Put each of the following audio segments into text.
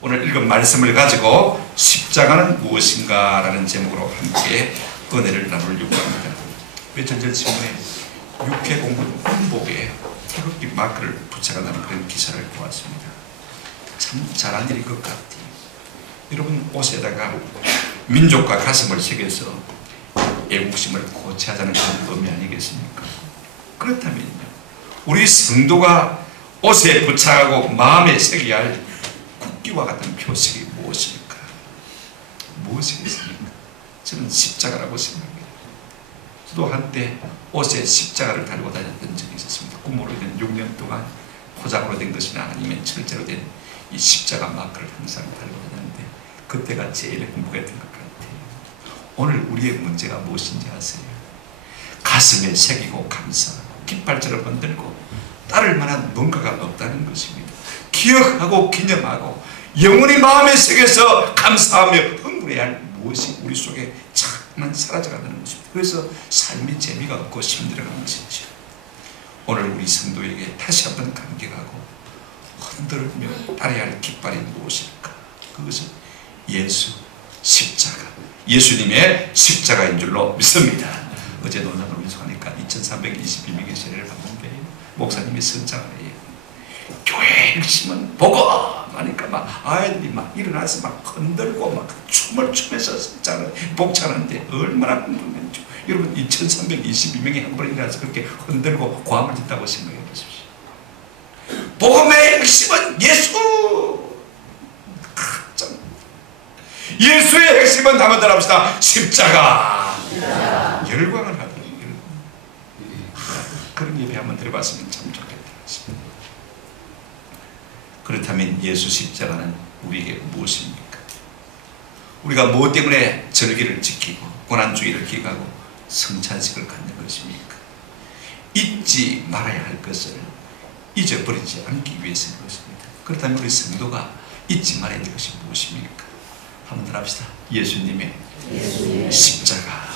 오늘 읽은 말씀을 가지고 십자가는 무엇인가 라는 제목으로 함께 은혜를 나누려고 합니다. 몇천절 신문에 육해공군 군복에 태극기 마크를 붙여간다는 그런 기사를 보았습니다. 참 잘한 일인 것 같아요. 여러분 옷에다가 민족과 가슴을 새겨서 애국심을 고취하자는 그런 의미 아니겠습니까? 그렇다면요, 우리 성도가 옷에 부착하고 마음에 새겨야 할 국기와 같은 표식이 무엇입니까? 무엇이겠습니까? 저는 십자가라고 생각합니다. 저도 한때 옷에 십자가를 달고 다녔던 적이 있었습니다. 꿈으로 된 6년 동안 포장으로 된 것이나 아니면 철제로 된 이 십자가 마크를 항상 달고 다녔는데 그때가 제일 행복했던 것 같아요. 오늘 우리의 문제가 무엇인지 아세요? 가슴에 새기고 감사하고 깃발처럼 흔들고 따를 만한 뭔가가 없다는 것입니다. 기억하고 기념하고 영원히 마음의 세계에서 감사하며 흥분해야 할 무엇이 우리 속에 자꾸만 사라져가는 것입니다. 그래서 삶이 재미가 없고 힘들어가는 것이죠. 오늘 우리 성도에게 다시 한번 감격하고 흔들며 따라야 할 깃발이 무엇일까? 그것은 예수 십자가, 예수님의 십자가인 줄로 믿습니다. 어제 논란을 운송하니까 2322명의 세례를 받는데 목사님이 선장을 해요. 교회 핵심은 보고 하니까 막 아이들이 막 일어나서 막 흔들고 막 춤을 추면서 선장을 복창하는데 얼마나 궁금했죠. 여러분 2322명이 한 번에 일어나서 그렇게 흔들고 고함을 짓다고 생각해 보십시오. 복음의 핵심은 예수. 예수의 핵심은 한번 따라합시다. 십자가. 열광을 하더라고요. 그런 예배 한번 들어봤으면 참 좋겠다. 그렇다면 예수 십자가는 우리에게 무엇입니까? 우리가 무엇 때문에 절기를 지키고 고난주의를 기억하고 성찬식을 갖는 것입니까? 잊지 말아야 할 것을 잊어버리지 않기 위해서인 것입니다. 그렇다면 우리 성도가 잊지 말아야 할 것이 무엇입니까? 한번 더 합시다. 예수님의 십자가.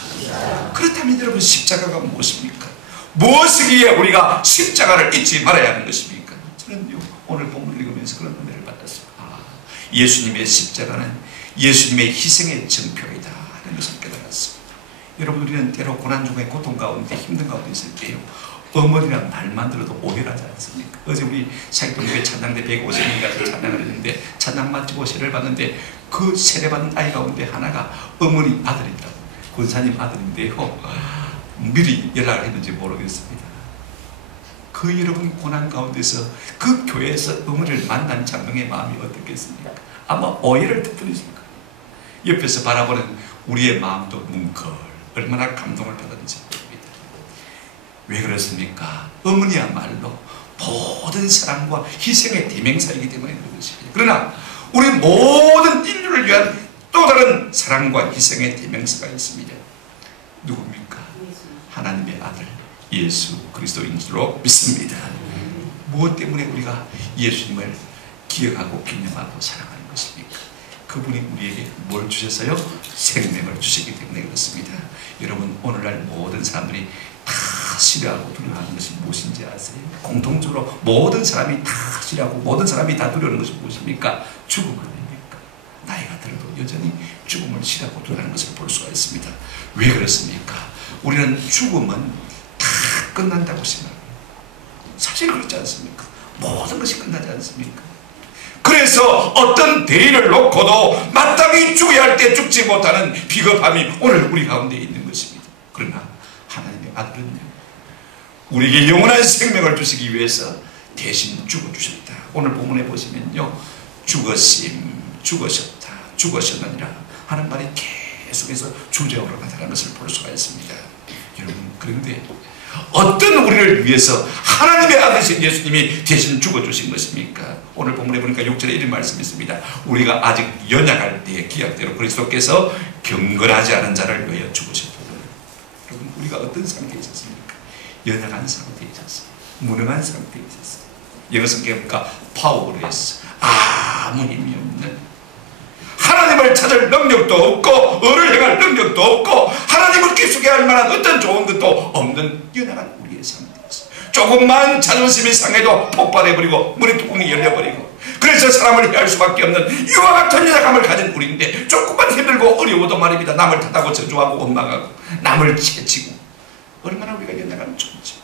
그렇다면 여러분 십자가가 무엇입니까? 무엇이기에 우리가 십자가를 잊지 말아야 하는 것입니까? 저는 오늘 본문을 읽으면서 그런 은혜를 받았습니다. 예수님의 십자가는 예수님의 희생의 증표이다 하는 것을 깨달았습니다. 여러분 우리는 때로 고난 중에 고통 가운데 힘든 가운데 있을 때요 어머니란 말만 들어도 오해하지 않습니까? 어제 우리 사역동교회 찬양대 150명이 가서 찬양을 했는데 찬양 마치고 세례를 받는데 그 세례받은 아이 가운데 하나가 어머니 아들이더라고요. 권사님 아들인데요 미리 연락을 했는지 모르겠습니다. 그 여러분 고난 가운데서 그 교회에서 어머니를 만난 장로의 마음이 어떻겠습니까? 아마 오해를 터뜨리실 거예요. 옆에서 바라보는 우리의 마음도 뭉클 얼마나 감동을 받았는지 모릅니다. 왜 그렇습니까? 어머니야말로 모든 사랑과 희생의 대명사이기 때문에 그런 것입니다. 그러나 우리 모든 인류를 위한 또 다른 사랑과 희생의 대명사가 있습니다. 누굽니까? 하나님의 아들 예수 그리스도인 줄로 믿습니다. 무엇 때문에 우리가 예수님을 기억하고 기념하고 사랑하는 것입니까? 그분이 우리에게 뭘 주셨어요? 생명을 주시기 때문에 그렇습니다. 여러분 오늘날 모든 사람들이 다 싫어하고 두려워하는 것이 무엇인지 아세요? 공통적으로 모든 사람이 다 싫어하고 모든 사람이 다 두려워하는 것이 무엇입니까? 죽음 아닙니까? 나이가 들어도 여전히 죽음을 싫어하고 두려워하는 것을 볼 수가 있습니다. 왜 그렇습니까? 우리는 죽음은 다 끝난다고 생각합니다. 사실 그렇지 않습니까? 모든 것이 끝나지 않습니까? 그래서 어떤 대의를 놓고도 마땅히 죽어야 할 때 죽지 못하는 비겁함이 오늘 우리 가운데 있는 것입니다. 그러나 하나님의 아들은요 우리에게 영원한 생명을 주시기 위해서 대신 죽어주셨다. 오늘 본문에 보시면요 죽으셨다 죽으셨느니라 하는 말이 계속해서 주제어로 나타나는 것을 볼 수가 있습니다. 여러분 그런데 어떤 우리를 위해서 하나님의 아들이신 예수님이 대신 죽어주신 것입니까? 오늘 본문에 보니까 6절에 이런 말씀이 있습니다. 우리가 아직 연약할 때의 기약대로 그리스도께서 경건하지 않은 자를 위하여 죽으셨다. 여러분 우리가 어떤 상태에 있었습니까? 연약한 상태에 있었어요. 무능한 상태에 있었어요. 영어 성경에 보니까 powerless, 아무 힘이 없는 하나님을 찾을 능력도 없고 의를 행할 능력도 없고 하나님을 깊숙이 할 만한 어떤 좋은 것도 없는 연약한 우리의 상태였어요. 조금만 자존심이 상해도 폭발해버리고 문의 뚜껑이 열려버리고 그래서 사람을 해할 수밖에 없는 이와 같은 연약함을 가진 우리인데 조금만 힘들고 어려워도 말입니다. 남을 탓하고 저주하고 원망하고 남을 채치고 얼마나 우리가 연약한 존재.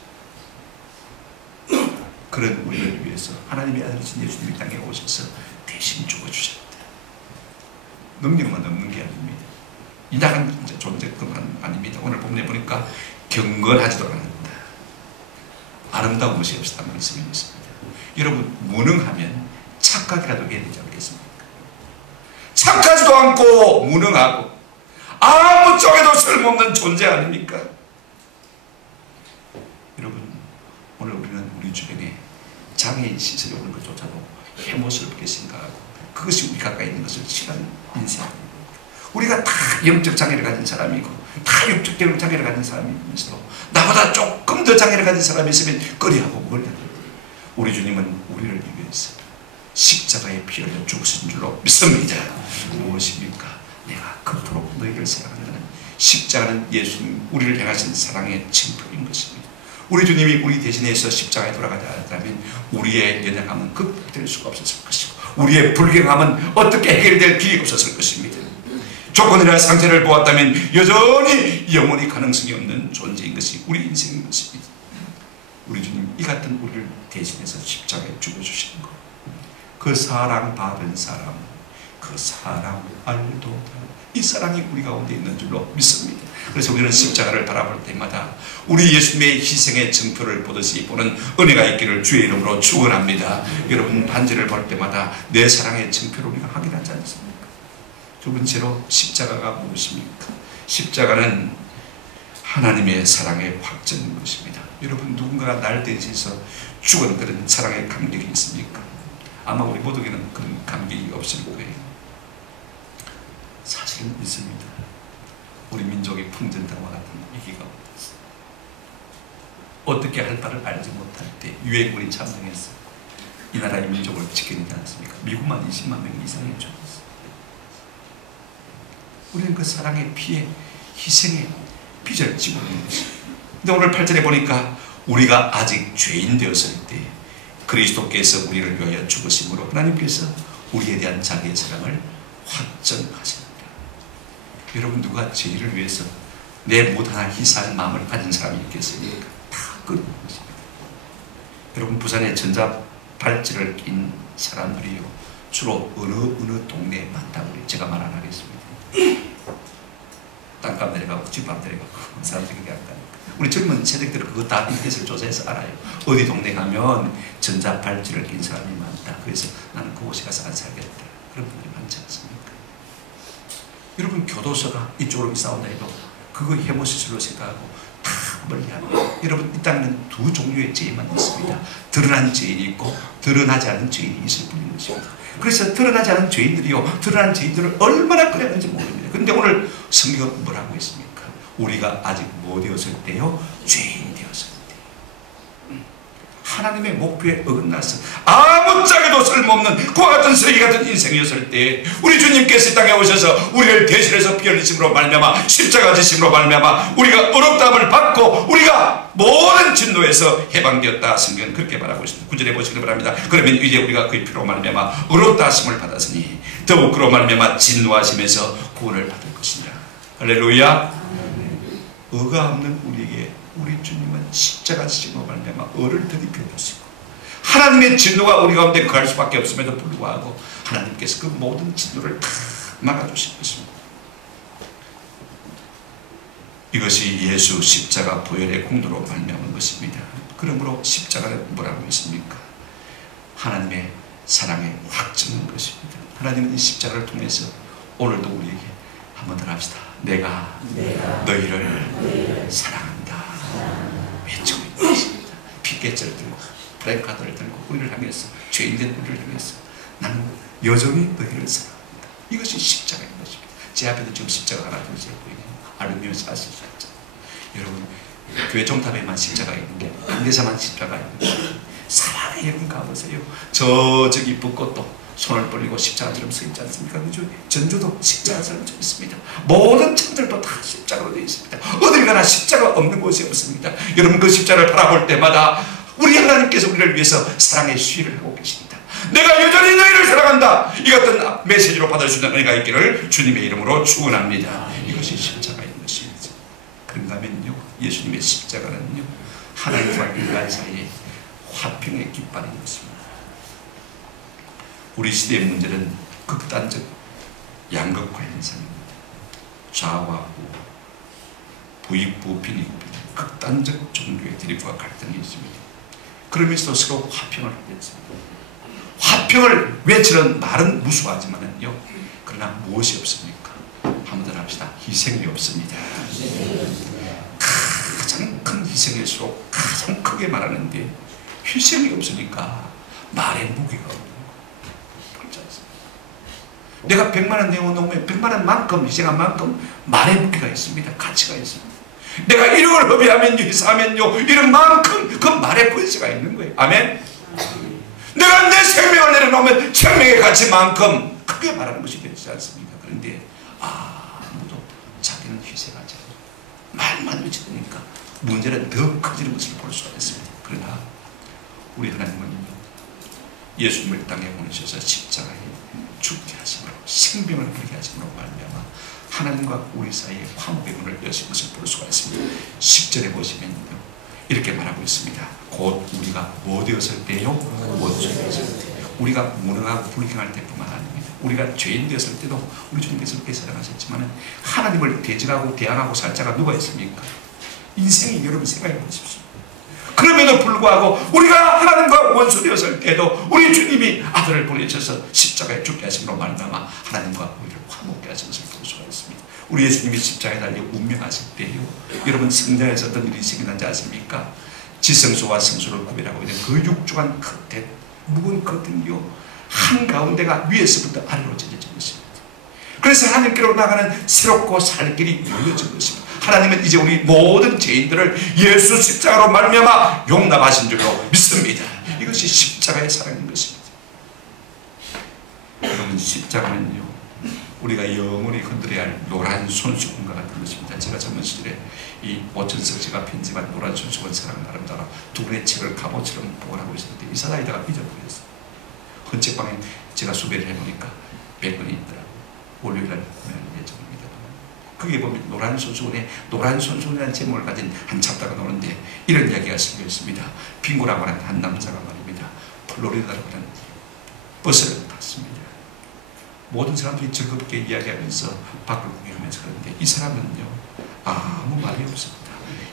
그런 우리를 위해서 하나님의 아들이신 예수님이 땅에 오셔서 대신 죽어주셨다. 능력만 없는 게 아닙니다. 이나간 존재뿐만 아닙니다. 오늘 본문에 보니까 경건하지도 않는다. 아름다운 것이 없었다는 말씀이 있습니다. 여러분 무능하면 착각이라도 해야 되지 않겠습니까? 착하지도 않고 무능하고 아무 쪽에도 쓸모없는 존재 아닙니까? 여러분 오늘 우리는 우리 주변에 장애인 시설이 오는 것조차도 해모스럽게 생각하고 그것이 우리 가까이 있는 것을 싫어하는 인생입니다. 우리가 다 영적 장애를 가진 사람이고 다 육적 장애를 가진 사람이면서도 나보다 조금 더 장애를 가진 사람이 있으면 꺼려하고 멀리하고 우리 주님은 우리를 위해서 십자가에 피 흘려 죽으신 줄로 믿습니다. 무엇입니까? 내가 그토록 너희를 사랑한다는 십자가는 예수님 우리를 향하신 사랑의 증표인 것입니다. 우리 주님이 우리 대신해서 십자가에 돌아가지 않았다면 우리의 연약함은 극복될 수가 없었을 것이고 우리의 불경함은 어떻게 해결될 길이 없었을 것입니다. 조건이나 상태를 보았다면 여전히 영원히 가능성이 없는 존재인 것이 우리 인생인 것입니다. 우리 주님 이 같은 우리를 대신해서 십자가에 죽어주시는 것, 그 사랑 받은 사람, 그 사랑 알도 이 사랑이 우리 가운데 있는 줄로 믿습니다. 그래서 우리는 십자가를 바라볼 때마다 우리 예수님의 희생의 증표를 보듯이 보는 은혜가 있기를 주의 이름으로 축원합니다. 여러분 반지를 볼 때마다 내 사랑의 증표를 우리가 확인하지 않습니까? 두 번째로 십자가가 무엇입니까? 십자가는 하나님의 사랑의 확증인 것입니다. 여러분 누군가가 날 대신해서 죽은 그런 사랑의 감격이 있습니까? 아마 우리 모두에게는 그런 감격이 없을 거예요. 사실은 있습니다. 우리 민족의 풍전당과 같은 위기가 없었어요. 어떻게 할 바를 알지 못할 때 유엔군이 참정해서 이 나라의 민족을 지켜내지 않습니까? 미국만 20만 명 이상이 죽었어요. 우리는 그 사랑의 피에 희생의 빚을 지고 있는 것입니다. 근데 오늘 8절에 보니까 우리가 아직 죄인 되었을 때 그리스도께서 우리를 위하여 죽으심으로 하나님께서 우리에 대한 자기의 사랑을 확정하십니다. 여러분 누가 죄를 위해서 내 못 하나 희사한 마음을 가진 사람이 있겠습니까? 다 그런 것입니다. 여러분 부산에 전자발찌를 낀 사람들이요 주로 어느 동네에 많다고 제가 말 안 하겠습니다. 땅값 내려가고 집값 내려가고 사람들이 그게 안 가니까 우리 젊은 세대들은 그거 다 인터넷을 조사해서 알아요. 어디 동네 가면 전자발찌를 낀 사람이 많다. 그래서 나는 그곳에 가서 안 살겠다. 그런 분들이 많지 않습니까? 여러분 교도소가 이쪽으로 싸운다 해도 그거 혐오시설로 생각하고 다 멀리합니다. 여러분 이 땅에는 두 종류의 죄만 있습니다. 드러난 죄인이 있고 드러나지 않은 죄인이 있을 뿐인 것입니다. 그래서 드러나지 않은 죄인들이요 드러난 죄인들을 얼마나 끌어내는지 모릅니다. 그런데 오늘 성경은 뭐라고 했습니까? 우리가 아직 뭐 되었을 때요? 죄인이 되었을 때. 하나님의 목표에 어긋나서 아무짝에도 쓸모없는 그와 같은 쓰레기 같은 인생이었을 때 우리 주님께서 이 땅에 오셔서 우리를 대신해서 피 흘리심으로 말미암아 십자가 지심으로 말미암아 우리가 어렵다함을 받고 우리가 모든 진노에서 해방되었다. 성경은 그렇게 말하고 있습니다. 9절에 보시기 바랍니다. 그러면 이제 우리가 그의 피로 말미암아 어렵다 하심을 받았으니 더욱 그로 말미암아 진노하심에서 구원을 받을 것이니라. 할렐루야. 의가 없는 우리에게 우리 주님은 십자가 지심으로 말미암아 의를 드리려 주시고 하나님의 진노가 우리 가운데 거할 수밖에 없음에도 불구하고 하나님께서 그 모든 진노를 다 막아주신 것입니다. 이것이 예수 십자가 보혈의 공로로 말미암은 것입니다. 그러므로 십자가는 뭐라고 했습니까? 하나님의 사랑의 확증인 것입니다. 하나님은 이 십자가를 통해서 오늘도 우리에게 한번 더 합시다. 내가 너희를 사랑한다. 외치고 있는 것입니다. 핏개체를 들고 프랭카드를 들고 우리를 향해서 죄인된 우리를 향해서 나는 여전히 너희를 사랑한다. 이것이 십자가인 것입니다. 제 앞에도 지금 십자가 하나 둘셋 보이네요. 알루미늄 44자. 여러분 교회 종탑에만 십자가 있는 게 안대사만 십자가 있는 게 사랑의 여러분 가보세요. 저기 붓꽃도 손을 벌리고 십자가처럼 서 있지 않습니까? 그죠? 전주도 십자가처럼 서 있습니다. 모든 천들도 다 십자가로 되어 있습니다. 어딜 가나 십자가 없는 곳이 없습니다. 여러분 그 십자가를 바라볼 때마다 우리 하나님께서 우리를 위해서 사랑의 시위를 하고 계십니다. 내가 여전히 너희를 사랑한다. 이 같은 메시지로 받을 수 있는 은혜가 있기를 주님의 이름으로 축원합니다. 이것이 십자가인 것입니다. 그런가 하면요 예수님의 십자가는요 하나님과 인간 사이의 화평의 깃발인 것입니다. 우리 시대의 문제는 극단적 양극화 현상입니다. 좌와 우, 부익부, 빈익부, 극단적 종교의 대립과 갈등이 있습니다. 그러면서 서로 화평을 하겠습니다. 화평을 외치는 말은 무수하지만요. 그러나 무엇이 없습니까? 한번 더 합시다. 희생이 없습니다. 가장 큰 희생일수록 가장 크게 말하는데 희생이 없으니까 말의 무게가 없는 거예요. 그렇지 않습니까? 내가 100만 원 내어놓으면 100만 원만큼 희생한 만큼 말의 무게가 있습니다. 가치가 있습니다. 내가 1억을 허비하면요, 희생하면요, 이런 만큼 그 말의 권세가 있는 거예요. 아멘? 내가 내 생명을 내려놓으면 생명의 가치만큼 크게 말하는 것이 되지 않습니까? 그런데 아무도 자기는 희생하지 않고 말만 외치니까 문제는 더 커지는 것을 볼 수가 있습니다. 그러나 우리 하나님은 예수님을 땅에 보내셔서 십자가에 죽게 하심으로 생명을 누리게 하심으로 말미암아 하나님과 우리 사이에 화목의 문을 여신 것을 볼 수가 있습니다. 10절에 보시면요 이렇게 말하고 있습니다. 곧 우리가 뭐 되었을 때요? 원수 되었을 때. 우리가 무능하고 불경할 때뿐만 아닙니다. 우리가 죄인 되었을 때도 우리 주님께서 그렇게 사랑하셨지만 하나님을 대적하고 대항하고 살 자가 누가 있습니까? 인생이 여러분 생각해 보십시오. 그럼에도 불구하고 우리가 하나님과 원수 되었을 때도 우리 주님이 아들을 보내셔서 십자가에 죽게 하심으로 말미암아 하나님과 우리를 화목게 하신 것을 볼 수가 있습니다. 우리 예수님이 십자가에 달려 운명하실 때요 여러분 성전에서 어떤 일이 생겨난지 아십니까? 지성소와 성소를 구별하고 있는 그 육중한 끝에 묵은 거든요 한가운데가 위에서부터 아래로 찢어진 것입니다. 그래서 하나님께로 나가는 새롭고 살 길이 열려진 것입니다. 하나님은 이제 우리 모든 죄인들을 예수 십자가로 말미암아 용납하신 줄로 믿습니다. 이것이 십자가의 사랑인 것입니다. 여러분 십자가는요 우리가 영원히 흔들어야 할 노란 손수건과 같은 것입니다. 제가 젊은 시절에 이 오천석 제가 편집한 노란 손수건 사랑은 아름다워 두 권의 책을 갑옷처럼 보관하고 있었는데 이사 다니다가 잊어버렸어요. 헌책방에 제가 수배를 해보니까 100권이 있더라고요. 월요일날 구매할 예정입니다. 거기에 보면 노란 손수건에 노란 손수건이라는 제목을 가진 한 챕터가 나오는데 이런 이야기가 쓰여 있습니다. 빙고라고 하는 한 남자가 말입니다. 플로리다라고 하는 버스를 탔습니다. 모든 사람들이 즐겁게 이야기하면서 밖을 구경하면서 그러는데 이 사람은요 아무 말이 없습니다.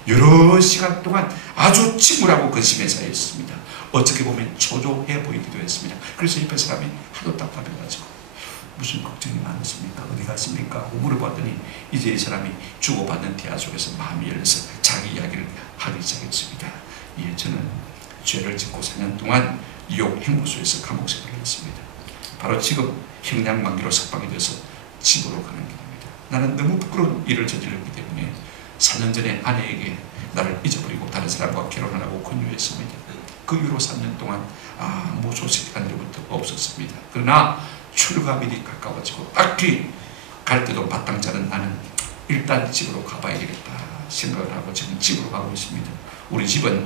여러 시간 동안 아주 침울하고 근심에 쌓여 있습니다. 어떻게 보면 초조해 보이기도 했습니다. 그래서 옆에 사람이 하도 답답해가지고 무슨 걱정이 많으십니까? 어디 갔습니까? 하고 물어봤더니 이제 이 사람이 주고받는 대화 속에서 마음이 열려서 자기 이야기를 하기 시작했습니다. 예, 저는 죄를 짓고 4년 동안 유혹 행무소에서 감옥 생활을 했습니다. 바로 지금 형량만기로 석방이 돼서 집으로 가는 길입니다. 나는 너무 부끄러운 일을 저질렀기 때문에 4년 전에 아내에게 나를 잊어버리고 다른 사람과 결혼하라고 권유했습니다. 그 이후로 3년 동안 아무 소식이 아내로부터 없었습니다. 그러나 출가일이 가까워지고 딱히 갈 때도 마땅찮은 나는 일단 집으로 가봐야겠다 생각을 하고 지금 집으로 가고 있습니다. 우리 집은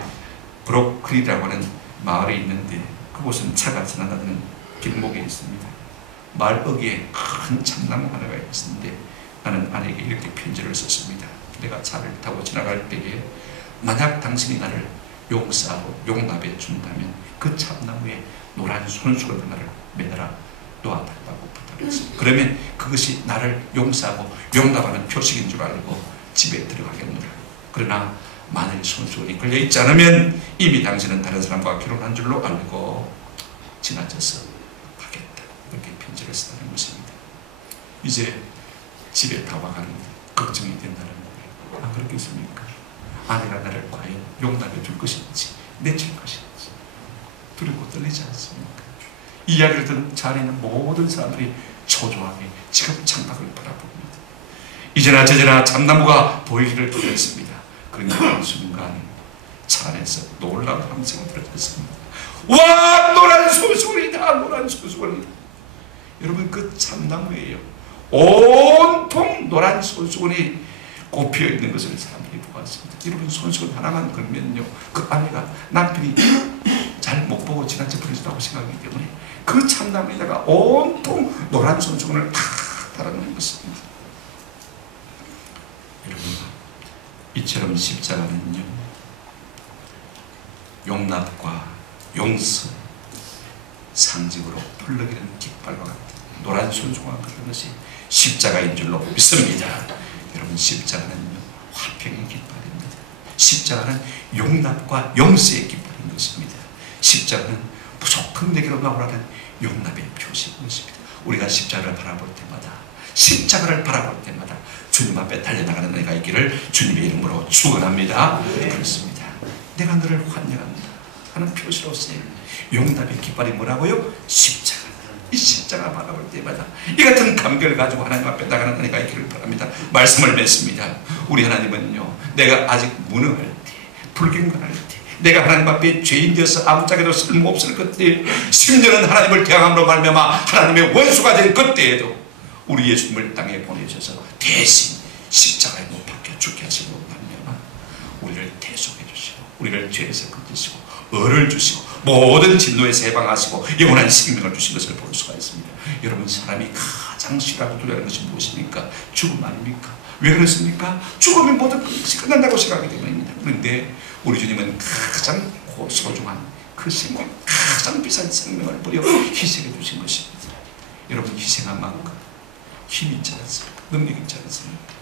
브로클리라고 하는 마을에 있는데 그곳은 차가 지나다니는 길목에 있습니다. 마을 어귀에 큰 참나무 하나가 있었는데 나는 아내에게 이렇게 편지를 썼습니다. 내가 차를 타고 지나갈 때에 만약 당신이 나를 용서하고 용납해 준다면 그 참나무에 노란 손수건을 나를 매달아 놓아달라고 부탁했습니다. 그러면 그것이 나를 용서하고 용납하는 표식인 줄 알고 집에 들어가겠노라. 그러나 만일 손수건이 걸려있지 않으면 이미 당신은 다른 사람과 결혼한 줄로 알고 지나쳐서 가겠다. 이렇게 편지를 쓰는 것입니다. 이제 집에 다 와가는데 걱정이 된다는 거예요. 안 그렇겠습니까? 아내가 나를 과연 용납해 줄 것인지 내칠 것인지 두렵고 떨리지 않습니까? 이 이야기를 듣는 자리에 있는 모든 사람들이 초조하게 지금 창밖을 바라봅니다. 이제나 저제나 참나무가 보이기를 기다렸습니다. 그런데 그 순간 차 안에서 놀라운 함성이 들어졌습니다. 와, 노란 소수건이다. 노란 소수건. 여러분 그 참나무예요. 온통 노란 소수건이 꼽혀 있는 것을 사람들이 보았습니다. 여러분 손수건 하나만 걸면요 그 아내가 남편이 잘 못 보고 지나쳐 버리셨다고 생각하기 때문에 그 참나무에다가 온통 노란 손수건을 다 달아놓은 것입니다. 여러분 이처럼 십자가는요 용납과 용서 상징으로 펄럭이는 깃발과 같은 노란 손수건과 같은 것이 십자가인 줄로 믿습니다. 여러분 십자가는요 화평의 깃발입니다. 십자가는 용납과 용서의 깃발인 것입니다. 십자가는 무조건 내게로 나오라는 용납의 표시인 것입니다. 우리가 십자가를 바라볼 때마다 십자가를 바라볼 때마다 주님 앞에 달려나가는 내가 있기를 주님의 이름으로 축원합니다. 그렇습니다. 내가 너를 환영합니다 하는 표시로서의 용납의 깃발이 뭐라고요? 십자가. 이 십자가 바라볼 때마다 이 같은 감격을 가지고 하나님 앞에 나가는 내가 있기를 바랍니다. 말씀을 맺습니다. 우리 하나님은요 내가 아직 무능할 때 불경건할 때 내가 하나님 앞에 죄인 되어서 아무짝에도 쓸모없을 그때, 심지어는 하나님을 대항함으로 말미암아 하나님의 원수가 된 그때에도 우리 예수님을 땅에 보내셔서 대신 십자가에 못 박혀 죽게 하시고 말미암아 우리를 대속해 주시고 우리를 죄에서 건지시고 의를 주시고 모든 진노에서 해방하시고 영원한 생명을 주신 것을 볼 수가 있습니다. 여러분, 사람이 가장 싫어하고 두려워하는 것이 무엇입니까? 죽음 아닙니까? 왜 그렇습니까? 죽으면 모든 것이 끝난다고 생각하기 때문입니다. 그런데 우리 주님은 가장 소중한 그 생명, 가장 비싼 생명을 버려 희생해 주신 것입니다. 여러분, 희생한 만큼 힘이 있지 않습니까? 능력이 있지 않습니까?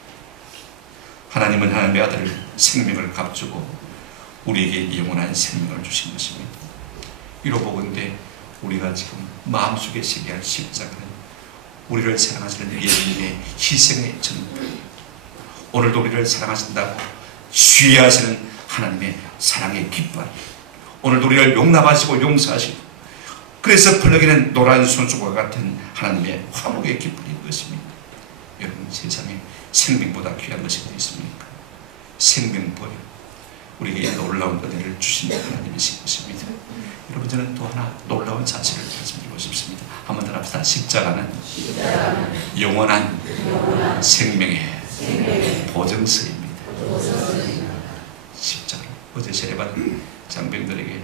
하나님은 하나님의 아들 생명을 값주고 우리에게 영원한 생명을 주신 것입니다. 이로 보건대 우리가 지금 마음속에 새겨야 할 십자가는 우리를 사랑하시는 예수님의 희생의 전부, 오늘도 우리를 사랑하신다고 쉬하시는 하나님의 사랑의 깃발, 오늘도 우리를 용납하시고 용서하시고 그래서 펄럭이는 노란 손수과 같은 하나님의 화목의 깃발인 것입니다. 여러분, 세상에 생명보다 귀한 것이 어디 있습니까? 생명보여 우리에게 놀라운 은혜를 주신 하나님이신 것입니다. 여러분, 저는 또 하나 놀라운 사실을 말씀드리고 싶습니다. 한번 더 합시다. 십자가는 영원한 생명의 보증서입니다. 십자가. 어제 세례받은 장병들에게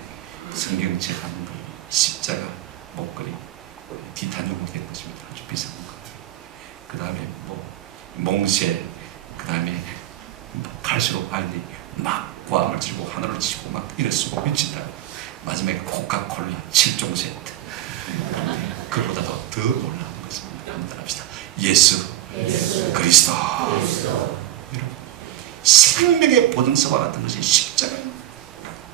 성경책 한 권, 십자가 목걸이, 티타늄으로 된 것입니다. 아주 비싼 거. 그 다음에 몽쉘, 그 다음에 갈수록 아이들이 막 고함을 치고 하늘을 치고 막 이래 쓰고 미친다. 마지막에 코카콜라 7종 세트. 그보다도 더 놀라운 것은 한번 합시다. 예수 그리스도. 여러분, 생명의 보증서와 같은 것이 십자가입니다.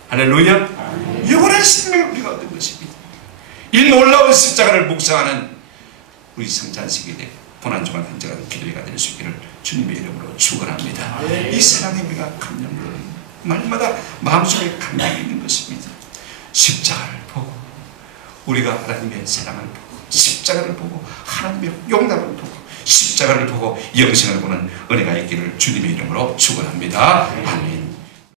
할렐루야. 영원한 생명을 우리가 얻은 것입니다. 이 놀라운 십자가를 묵상하는 우리 성찬식이 고난주간 헌제가 기도회가 될 수 있기를 주님의 이름으로 축원합니다. 이 사랑에 우리가 감명을 말마다 마음속에 감명이 있는 것입니다. 십자가를 보고 우리가 하나님의 사랑을 보고 십자가를 보고 하나님의 용납을 보고 십자가를 보고 영생을 보는 은혜가 있기를 주님의 이름으로 축원합니다. 아멘.